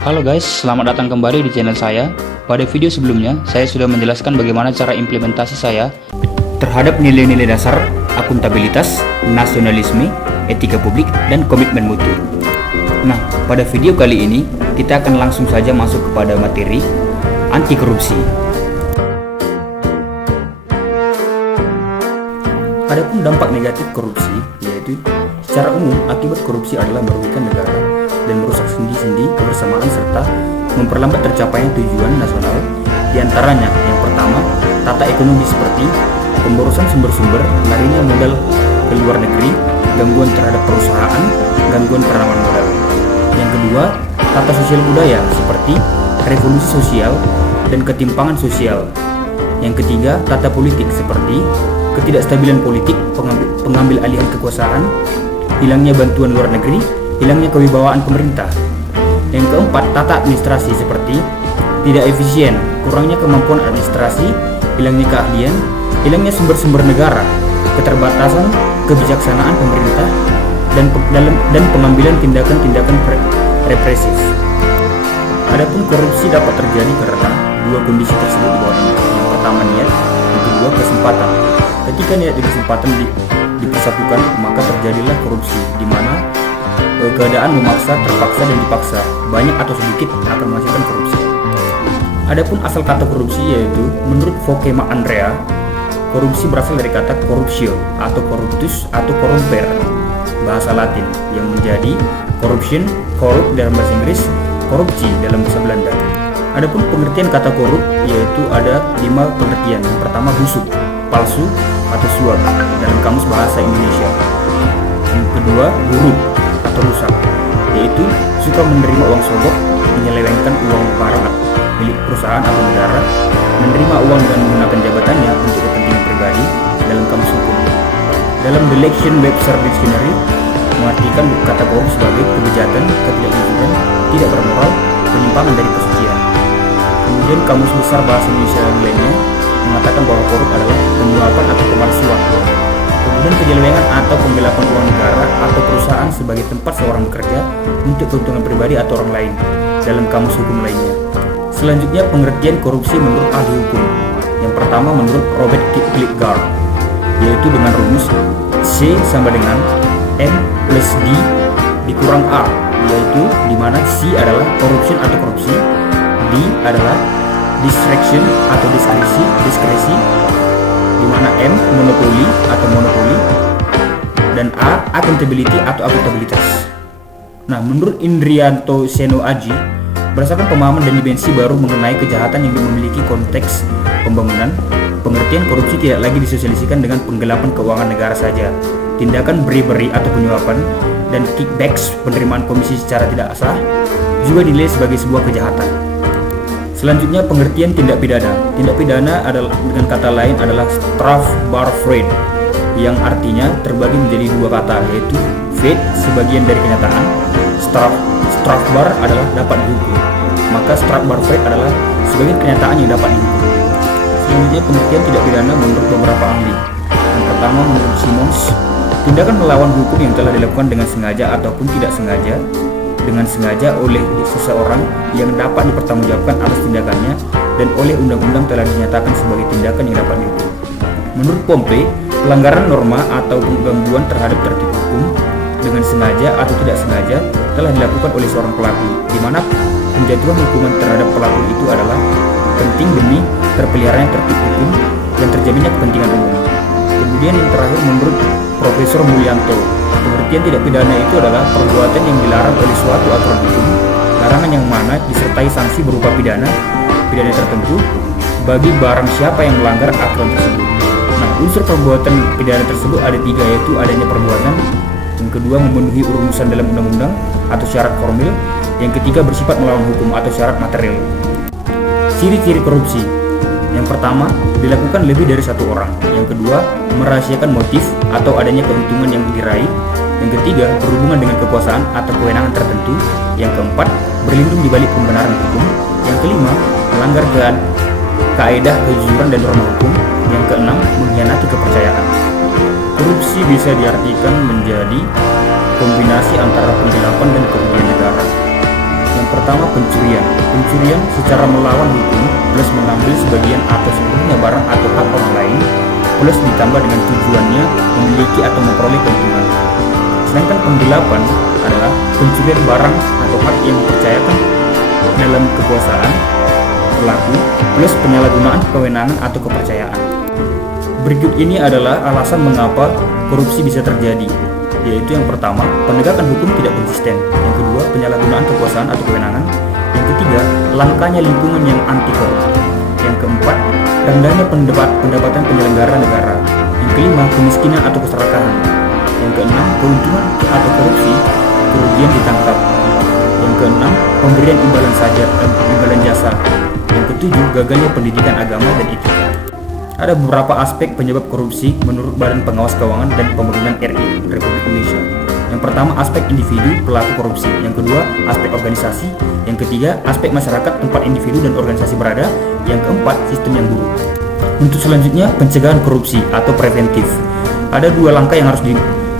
Halo guys, selamat datang kembali di channel saya. Pada video sebelumnya, saya sudah menjelaskan bagaimana cara implementasi saya terhadap nilai-nilai dasar, akuntabilitas, nasionalisme, etika publik, dan komitmen mutu. Nah, pada video kali ini, kita akan langsung saja masuk kepada materi anti korupsi. Adapun dampak negatif korupsi, yaitu secara umum akibat korupsi adalah merugikan negara dan merusak sendi-sendi kebersamaan serta memperlambat tercapainya tujuan nasional. Di antaranya, yang pertama, tata ekonomi seperti pemborosan sumber-sumber, larinya modal ke luar negeri, gangguan terhadap perusahaan, gangguan penanaman modal. Yang kedua, tata sosial budaya seperti revolusi sosial dan ketimpangan sosial. Yang ketiga, tata politik seperti ketidakstabilan politik, pengambil alihan kekuasaan, hilangnya bantuan luar negeri, hilangnya kewibawaan pemerintah. Yang keempat, tata administrasi seperti tidak efisien, kurangnya kemampuan administrasi, hilangnya keahlian, hilangnya sumber-sumber negara, keterbatasan kebijaksanaan pemerintah, dan pengambilan tindakan-tindakan represif. Adapun korupsi dapat terjadi karena dua kondisi tersebut di bawah ini. Yang pertama niat, yang kedua kesempatan. Ketika niat dan kesempatan dipersatukan, maka terjadilah korupsi, di mana keadaan memaksa, terpaksa, dan dipaksa, banyak atau sedikit akan menghasilkan korupsi. Adapun asal kata korupsi, yaitu menurut Vokema Andrea, korupsi berasal dari kata corruptio atau corruptus atau corromper, bahasa Latin, yang menjadi corruption, corrupt dalam bahasa Inggris, korupsi dalam bahasa Belanda. Adapun pengertian kata korup, yaitu ada 5 pengertian. Yang pertama, busuk, palsu, atau suap dalam kamus bahasa Indonesia. Yang kedua, buruk atau rusak, yaitu suka menerima uang sogok, menyelewengkan uang barang milik perusahaan atau negara, menerima uang dan menggunakan jabatannya untuk kepentingan pribadi dalam kamus hukum. Dalam The Lexion Webster Dictionary mengartikan kata korup sebagai kebejatan, ketidakjujuran, tidak bermoral, penyimpangan dari kesucian. Kemudian kamus besar bahasa Indonesia lainnya mengatakan bahwa korup adalah penyuapan atau pemalsuan. Kemudian penyelewengan atau penggelapan uang negara atau perusahaan sebagai tempat seorang bekerja untuk keuntungan pribadi atau orang lain dalam kamus hukum lainnya. Selanjutnya, pengertian korupsi menurut ahli hukum. Yang pertama, menurut Robert Kipling, yaitu dengan rumus C sama dengan M plus D dikurang A, yaitu di mana C adalah corruption atau korupsi, D adalah distraction atau diskresi, di mana M monopoli atau monopoli, dan A accountability atau akuntabilitas. Nah, menurut Indrianto Seno Aji, berdasarkan pemahaman dan dimensi baru mengenai kejahatan yang memiliki konteks pembangunan, pengertian korupsi tidak lagi disosialisikan dengan penggelapan keuangan negara saja. Tindakan bribery atau penyuapan dan kickbacks, penerimaan komisi secara tidak sah, juga dinilai sebagai sebuah kejahatan. Selanjutnya, pengertian tindak pidana. Tindak pidana adalah, dengan kata lain, adalah strafbarfeit, yang artinya terbagi menjadi dua kata, yaitu feit sebagian dari kenyataan, strafbar adalah dapat dihukum, maka strafbarfeit adalah sebagian kenyataan yang dapat dihukum. Selanjutnya, pengertian tindak pidana menurut beberapa ahli. Yang pertama, menurut Simons, tindakan melawan hukum yang telah dilakukan dengan sengaja ataupun tidak sengaja, dengan sengaja oleh seseorang yang dapat dipertanggungjawabkan atas tindakannya dan oleh undang-undang telah dinyatakan sebagai tindakan yang dapat dihukum. Menurut Pompey, pelanggaran norma atau gangguan terhadap tertib hukum dengan sengaja atau tidak sengaja telah dilakukan oleh seorang pelaku, di mana penjatuhan hukuman terhadap pelaku itu adalah penting demi terpeliharanya tertib hukum dan terjaminnya kepentingan umum. Kemudian yang terakhir, menurut Profesor Mulyanto, pengertian tidak pidana itu adalah perbuatan yang dilarang oleh suatu aturan hukum, larangan yang mana disertai sanksi berupa pidana tertentu bagi barang siapa yang melanggar aturan tersebut. Nah, unsur perbuatan pidana tersebut ada 3, yaitu adanya perbuatan, yang kedua memenuhi rumusan dalam undang-undang atau syarat formil, yang ketiga bersifat melawan hukum atau syarat material. Ciri-ciri korupsi. Yang pertama, dilakukan lebih dari satu orang. Yang kedua, merahasiakan motif atau adanya keuntungan yang diraih. Yang ketiga, berhubungan dengan kekuasaan atau kewenangan tertentu. Yang keempat, berlindung di balik pembenaran hukum. Yang kelima, melanggar kaidah kejujuran dan norma hukum. Yang keenam, mengkhianati kepercayaan. Korupsi bisa diartikan menjadi kombinasi antara penggelapan dan kerugian negara. Yang pertama, pencurian. Pencurian secara melawan hukum plus mengambil sebagian atau seluruhnya barang atau hak orang lain plus ditambah dengan tujuannya memiliki atau memperoleh keuntungan. Sedangkan penggelapan adalah pencurian barang atau hak yang dipercayakan dalam kekuasaan pelaku plus penyalahgunaan kewenangan atau kepercayaan. Berikut ini adalah alasan mengapa korupsi bisa terjadi, yaitu yang pertama, penegakan hukum tidak konsisten. Yang kedua, penyalahgunaan kekuasaan atau kewenangan. Yang ketiga, langkanya lingkungan yang anti korupsi. Yang keempat, rendahnya pendapatan penyelenggara negara. Yang kelima, kemiskinan atau keserakahan. Yang keenam, keuntungan atau korupsi, kerugian ditangkap. Yang keenam, pemberian imbalan jasa. Yang ketujuh, gagalnya pendidikan agama dan etika. Ada beberapa aspek penyebab korupsi menurut Badan Pengawas Keuangan dan Pembangunan RI Republik Indonesia. Yang pertama, aspek individu pelaku korupsi. Yang kedua, aspek organisasi. Yang ketiga, aspek masyarakat tempat individu dan organisasi berada. Yang keempat, sistem yang buruk. Untuk selanjutnya, pencegahan korupsi atau preventif. Ada dua langkah yang harus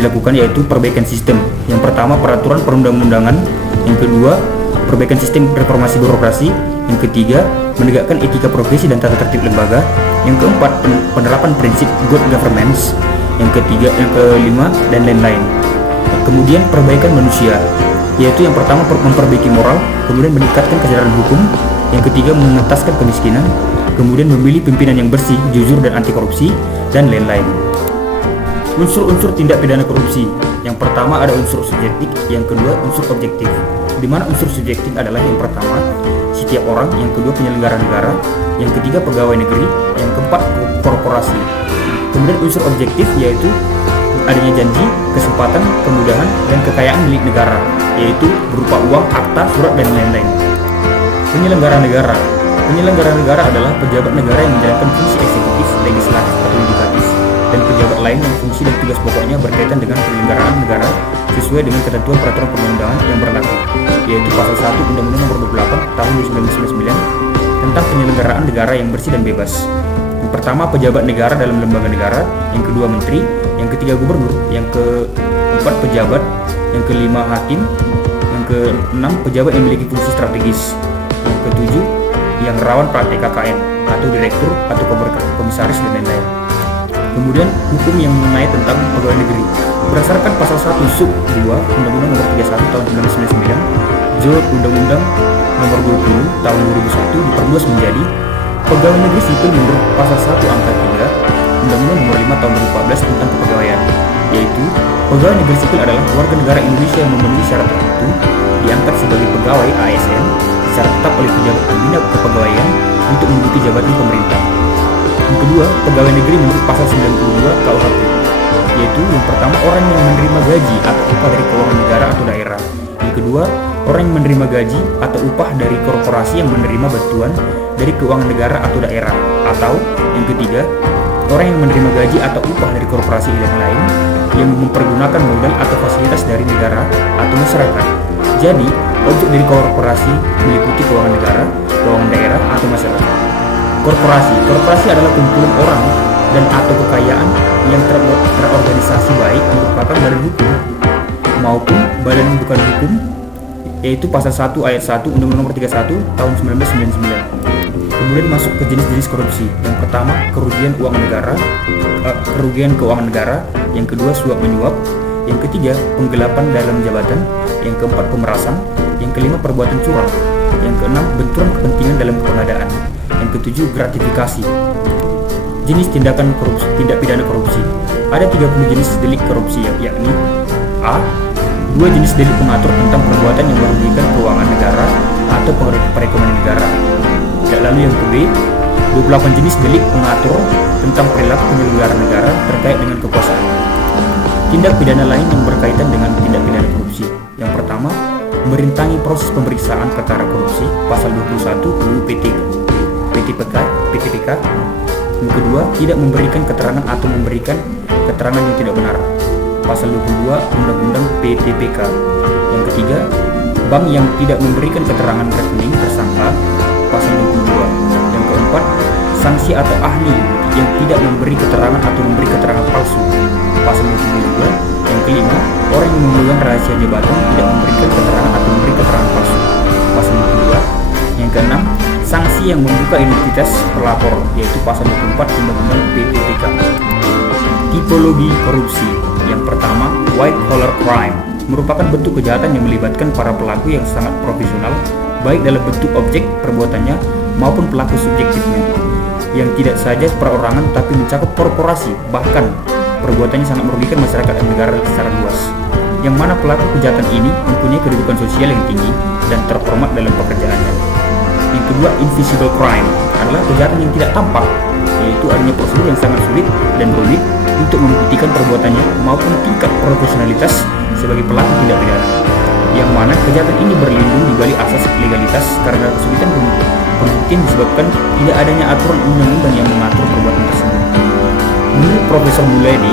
dilakukan, yaitu perbaikan sistem. Yang pertama, peraturan perundang-undangan. Yang kedua, perbaikan sistem reformasi birokrasi. Yang ketiga, menegakkan etika profesi dan tata tertib lembaga. Yang keempat, penerapan prinsip good governance. Yang kelima, dan lain-lain. Kemudian perbaikan manusia, yaitu yang pertama memperbaiki moral, kemudian meningkatkan kesadaran hukum. Yang ketiga, mengentaskan kemiskinan, kemudian memilih pimpinan yang bersih, jujur dan anti korupsi, dan lain-lain. Unsur-unsur tindak pidana korupsi. Yang pertama ada unsur subjektif, yang kedua unsur objektif. Di mana unsur subjektif adalah yang pertama setiap orang, yang kedua penyelenggara negara, yang ketiga pegawai negeri, yang keempat korporasi. Kemudian unsur objektif yaitu adanya janji, kesempatan, kemudahan, dan kekayaan milik negara, yaitu berupa uang, akta, surat, dan lain-lain. Penyelenggara negara. Penyelenggara negara adalah pejabat negara yang menjalankan fungsi eksekutif, legislatif, atau yudikatif, dan pejabat lain yang fungsi dan tugas pokoknya berkaitan dengan penyelenggaraan negara sesuai dengan ketentuan peraturan perundang-undangan yang berlaku, yaitu pasal 1 Undang-Undang Nomor 28 Tahun 1999 tentang penyelenggaraan negara yang bersih dan bebas. Yang pertama, pejabat negara dalam lembaga negara. Yang kedua, menteri. Yang ketiga, gubernur. Yang keempat, pejabat. Yang kelima, hakim. Yang keenam, pejabat yang memiliki fungsi strategis. Yang ketujuh, yang rawan praktik KKN atau direktur atau komisaris dan lain-lain. Kemudian hukum yang mengenai tentang pegawai negeri. Berdasarkan pasal 1 sub 2 Undang-Undang Nomor 31 Tahun 1999, JOT Undang-Undang Nomor 20 Tahun 2001 diperluas menjadi pegawai negeri sipil menurut pasal 1 angka 3 Undang-Undang Nomor 5 Tahun 2014 tentang kepegawaian, yaitu pegawai negeri sipil adalah warga negara Indonesia yang memenuhi syarat tertentu diangkat sebagai pegawai ASN secara tetap oleh pejabat pembina kepegawaian untuk menduduki jabatan pemerintah. Yang kedua, pegawai negeri menurut pasal 92 KUHP, yaitu yang pertama orang yang menerima gaji atau upah dari keuangan negara atau daerah. Yang kedua, orang yang menerima gaji atau upah dari korporasi yang menerima bantuan dari keuangan negara atau daerah. Atau yang ketiga, orang yang menerima gaji atau upah dari korporasi yang lain yang mempergunakan modal atau fasilitas dari negara atau masyarakat. Jadi, objek dari korporasi meliputi keuangan negara, keuangan daerah atau masyarakat. Korporasi adalah kumpulan orang dan atau kekayaan yang terorganisasi baik merupakan badan hukum maupun badan bukan hukum, yaitu pasal 1 ayat 1 Undang-Undang Nomor 31 Tahun 1999. Kemudian masuk ke jenis-jenis korupsi. Yang pertama, kerugian keuangan negara. Yang kedua, suap menyuap. Yang ketiga, penggelapan dalam jabatan. Yang keempat, pemerasan. Yang kelima, perbuatan curang. Yang keenam, benturan kepentingan dalam pengadaan. Yang ketujuh, gratifikasi. Jenis tindak pidana korupsi. Ada 30 jenis delik korupsi, yakni A. 2 jenis delik pengatur tentang perbuatan yang merugikan keuangan negara atau perekonomian negara. Lalu yang ke B, 28 jenis delik pengatur tentang perilaku penyelenggara negara terkait dengan kekuasaan. Tindak pidana lain yang berkaitan dengan tindak pidana korupsi. Yang pertama, merintangi proses pemeriksaan perkara korupsi, pasal 21 UU PTPK. Yang kedua, tidak memberikan keterangan atau memberikan keterangan yang tidak benar, pasal 22 Undang-Undang PTPK. Yang ketiga, bank yang tidak memberikan keterangan rekening tersangka, pasal 22. Yang keempat, sanksi atau ahli yang tidak memberi keterangan atau memberi keterangan palsu, pasal 22. Yang kelima, orang yang memegang rahasia jabatan tidak memberikan keterangan atau memberi keterangan palsu. Pasal 22. Yang keenam, sanksi yang membuka identitas pelapor, yaitu pasal 24 Undang-Undang PPPK. Tipologi korupsi. Yang pertama, white collar crime, merupakan bentuk kejahatan yang melibatkan para pelaku yang sangat profesional, baik dalam bentuk objek perbuatannya maupun pelaku subjektifnya, yang tidak saja perorangan tapi mencakup korporasi, bahkan perbuatannya sangat merugikan masyarakat dan negara secara luas, yang mana pelaku kejahatan ini mempunyai kedudukan sosial yang tinggi dan terhormat dalam pekerjaannya. Yang kedua, invisible crime adalah kejahatan yang tidak tampak, yaitu adanya prosedur yang sangat sulit dan rumit untuk membuktikan perbuatannya maupun tingkat profesionalitas sebagai pelaku tindak pidana, yang mana kejahatan ini berlindung di balik asas legalitas karena kesulitan pembuktian disebabkan tidak adanya aturan undang-undang yang mengatur perbuatan tersebut. Menurut Profesor Muledi,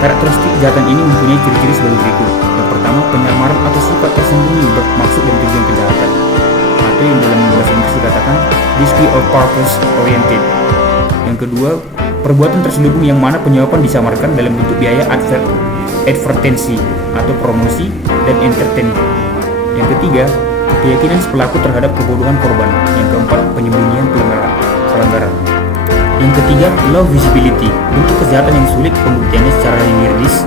karakteristik kejahatan ini mempunyai ciri-ciri sebagai berikut. Yang pertama, penyamaran atau sifat tersembunyi bermaksud dan tujuan kejahatan, atau yang dalam bahasa Inggris dikatakan display of purpose oriented. Yang kedua, perbuatan terselubung yang mana penyuapan disamarkan dalam bentuk biaya advertensi atau promosi dan entertain. Yang ketiga, keyakinan pelaku terhadap kebodohan korban. Yang keempat, penyembunyian pelanggaran. Yang ketiga, low visibility, bentuk kejahatan yang sulit pembuktiannya secara yuridis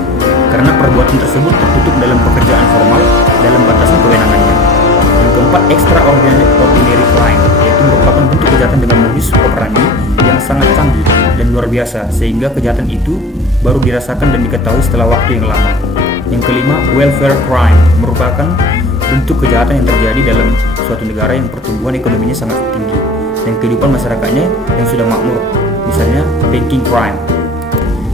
karena perbuatan tersebut tertutup dalam pekerjaan formal dalam batasan kewenangannya. Yang keempat, extraordinary crime, yaitu merupakan bentuk kejahatan dengan modus operandi yang sangat canggih dan luar biasa sehingga kejahatan itu baru dirasakan dan diketahui setelah waktu yang lama. Yang kelima, welfare crime, merupakan bentuk kejahatan yang terjadi dalam suatu negara yang pertumbuhan ekonominya sangat tinggi dan kehidupan masyarakatnya yang sudah makmur, misalnya banking crime.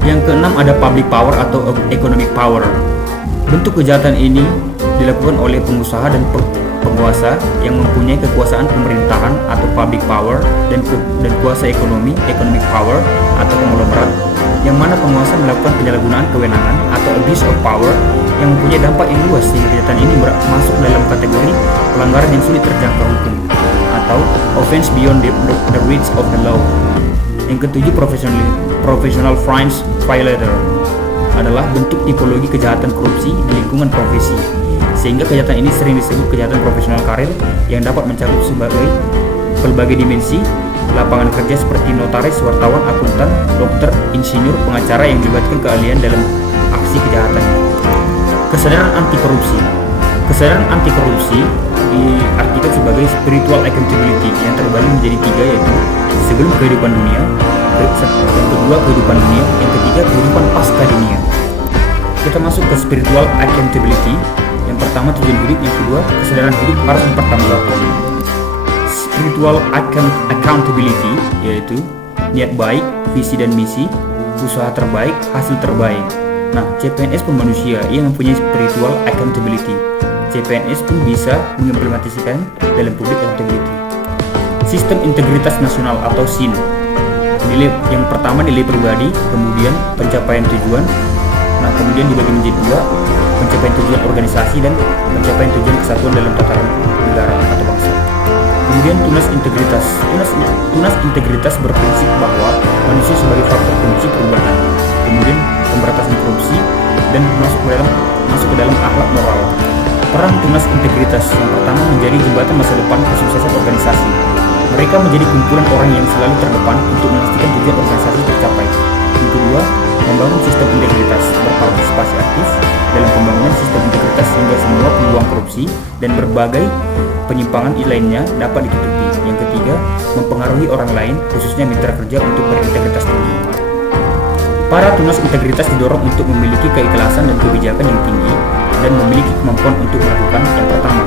Yang keenam, ada public power atau economic power. Bentuk kejahatan ini dilakukan oleh pengusaha dan penguasa yang mempunyai kekuasaan pemerintahan atau public power dan kuasa ekonomi, economic power atau konglomerat, yang mana penguasa melakukan penyalahgunaan kewenangan atau abuse of power yang mempunyai dampak yang luas sehingga kejahatan ini masuk dalam kategori pelanggaran yang sulit terjangkau hukum atau offense beyond the reach of the law. Yang ketujuh, professional fringe violator adalah bentuk tipologi kejahatan korupsi di lingkungan profesi, sehingga kejahatan ini sering disebut kejahatan profesional karir yang dapat mencakup berbagai dimensi lapangan kerja seperti notaris, wartawan, akuntan, dokter, insinyur, pengacara yang melibatkan keahlian dalam aksi kejahatan. Kesadaran anti korupsi. Kesadaran anti korupsi diartikan sebagai spiritual accountability yang terbagi menjadi tiga, yaitu sebelum kehidupan dunia, yang kedua kehidupan dunia, yang ketiga kehidupan pasca dunia. Kita masuk ke spiritual accountability. Yang pertama, tujuan hidup. Yang kedua, kesadaran hidup harus dipertanggungjawabkan. Spiritual accountability yaitu niat baik, visi dan misi, usaha terbaik, hasil terbaik. Nah, CPNS pun manusia yang mempunyai spiritual accountability. CPNS pun bisa mengimplementasikan dalam public accountability. Sistem integritas nasional atau SIN. Yang pertama, nilai pribadi, kemudian pencapaian tujuan. Nah, kemudian dibagi menjadi dua, pencapaian tujuan organisasi dan pencapaian tujuan kesatuan dalam tataran negara atau bangsa. Kemudian tunas integritas. Tunas integritas berprinsip bahwa manusia sebagai faktor kunci perubahan. Kemudian pemberantasan korupsi dan masuk ke dalam akhlak moral. Peran tunas integritas yang pertama, menjadi jembatan masa depan kesuksesan organisasi. Mereka menjadi kumpulan orang yang selalu terdepan untuk memastikan tujuan organisasi tercapai. Yang kedua, membangun sistem integritas, berpartisipasi aktif dalam pembangunan sistem integritas sehingga semua peluang korupsi dan berbagai penyimpangan lainnya dapat ditutupi. Yang ketiga, mempengaruhi orang lain, khususnya mitra kerja untuk berintegritas tinggi. Para tunas integritas didorong untuk memiliki keikhlasan dan kebijakan yang tinggi dan memiliki kemampuan untuk melakukan yang pertama,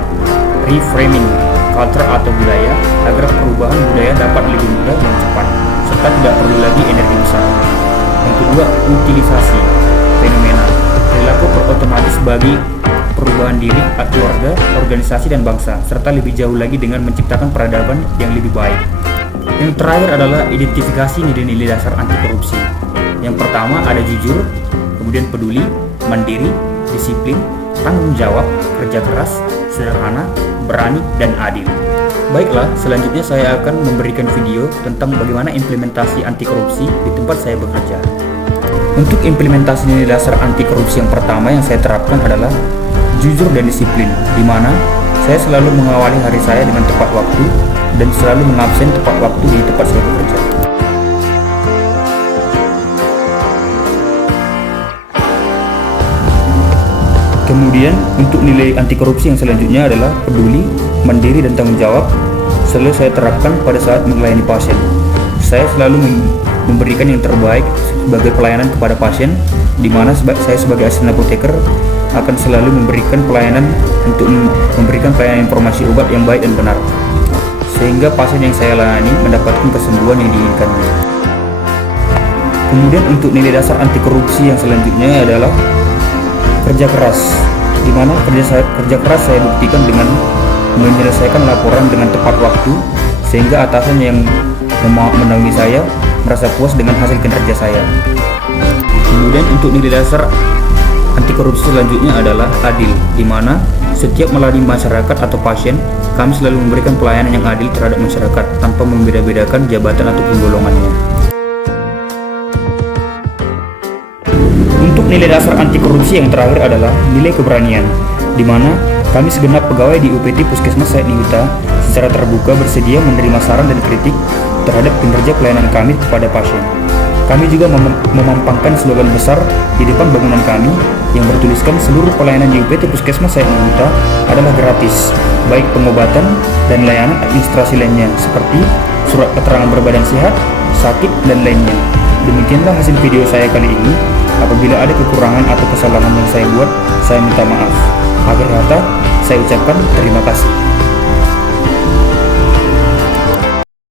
reframing culture atau budaya agar perubahan budaya dapat lebih mudah dan cepat serta tidak perlu lagi energi besar. Yang kedua, utilisasi fenomena perilaku otomatis bagi perubahan diri, keluarga, organisasi dan bangsa serta lebih jauh lagi dengan menciptakan peradaban yang lebih baik. Yang terakhir adalah identifikasi nilai-nilai dasar anti korupsi. Yang pertama ada jujur, kemudian peduli, mandiri, disiplin, tanggung jawab, kerja keras, sederhana, berani, dan adil. Baiklah, selanjutnya saya akan memberikan video tentang bagaimana implementasi anti korupsi di tempat saya bekerja. Untuk implementasi nilai dasar anti korupsi yang pertama yang saya terapkan adalah jujur dan disiplin, di mana saya selalu mengawali hari saya dengan tepat waktu dan selalu mengabsen tepat waktu di tempat saya bekerja. Kemudian untuk nilai anti korupsi yang selanjutnya adalah peduli, mandiri, dan tanggung jawab. Selalu saya terapkan pada saat melayani pasien. Saya selalu memberikan yang terbaik sebagai pelayanan kepada pasien, di mana saya sebagai asisten apoteker akan selalu memberikan pelayanan untuk memberikan pelayanan informasi obat yang baik dan benar, sehingga pasien yang saya layani mendapatkan kesembuhan yang diinginkannya. Kemudian untuk nilai dasar anti korupsi yang selanjutnya adalah kerja keras, di mana kerja keras saya buktikan dengan menyelesaikan laporan dengan tepat waktu, sehingga atasan yang menaungi saya merasa puas dengan hasil kinerja saya. Kemudian untuk nilai dasar anti korupsi selanjutnya adalah adil, di mana setiap melayani masyarakat atau pasien, kami selalu memberikan pelayanan yang adil terhadap masyarakat tanpa membeda-bedakan jabatan ataupun golongannya. Untuk nilai dasar anti korupsi yang terakhir adalah nilai keberanian, di mana kami segenap pegawai di UPT Puskesmas Said Nihuta secara terbuka bersedia menerima saran dan kritik terhadap kinerja pelayanan kami kepada pasien. Kami juga memampangkan slogan besar di depan bangunan kami yang bertuliskan seluruh pelayanan di UPT Puskesmas Said Nihuta adalah gratis, baik pengobatan dan layanan administrasi lainnya seperti surat keterangan berbadan sehat, sakit, dan lainnya. Demikianlah hasil video saya kali ini. Apabila ada kekurangan atau kesalahan yang saya buat, saya minta maaf. Akhir kata, saya ucapkan terima kasih.